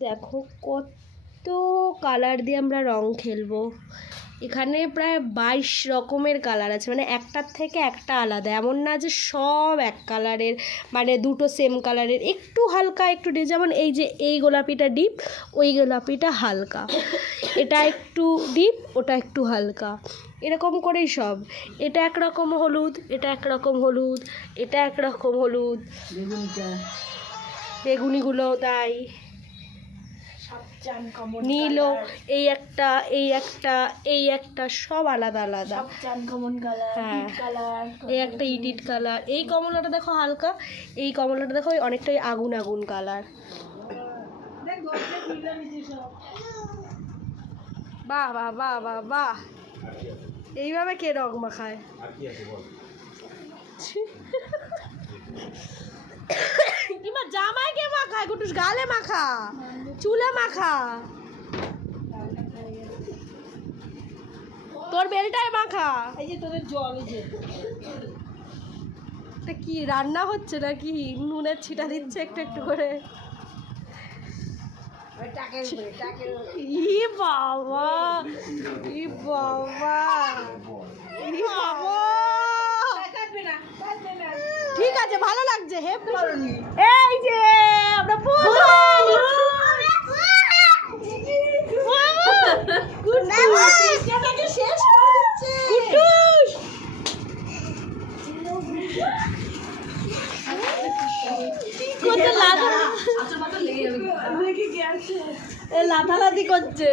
দেখো কত কালার দিয়ে আমরা রং খেলবো। এখানে প্রায় 22 রকমের কালার আছে, মানে একটার থেকে একটা আলাদা, এমন না যে সব এক কালারের, মানে দুটো সেম কালারের, একটু হালকা একটু যেমন এই যে এই গোলাপিটা ডিপ, ওই গোলাপিটা হালকা, এটা একটু ডিপ, ওটা একটু হালকা, এরকম করেই সব। এটা একরকম হলুদ, এটা একরকম হলুদ, এটা একরকম হলুদ, বেগুনিগুলো তাই, নীলও এই একটা, এই একটা, এই একটা, সব আলাদা আলাদা। হ্যাঁ, এই একটা ইডিট কালার, এই কমলাটা দেখো হালকা, এই কমলাটা দেখো অনেকটাই আগুন আগুন কালার। বাহ বাহ বাহ বাহ বাহ, এইভাবে কে রং মাখায়? কিংবা জামাই কে মাখায়? কুটুস গালে মাখা, চুলে মাখা, তোর বেলটায় মাখা। এই যে তোদের জল, এই যে এটা কি রান্না হচ্ছে নাকি? নুনের ছিটা দিচ্ছে একটু একটু করে। ই বাবা, ই বাবা, ই বাবা, ঠিক আছে, ভালো লাগছে। হে এই যে আমরা লাথালাথি করছে।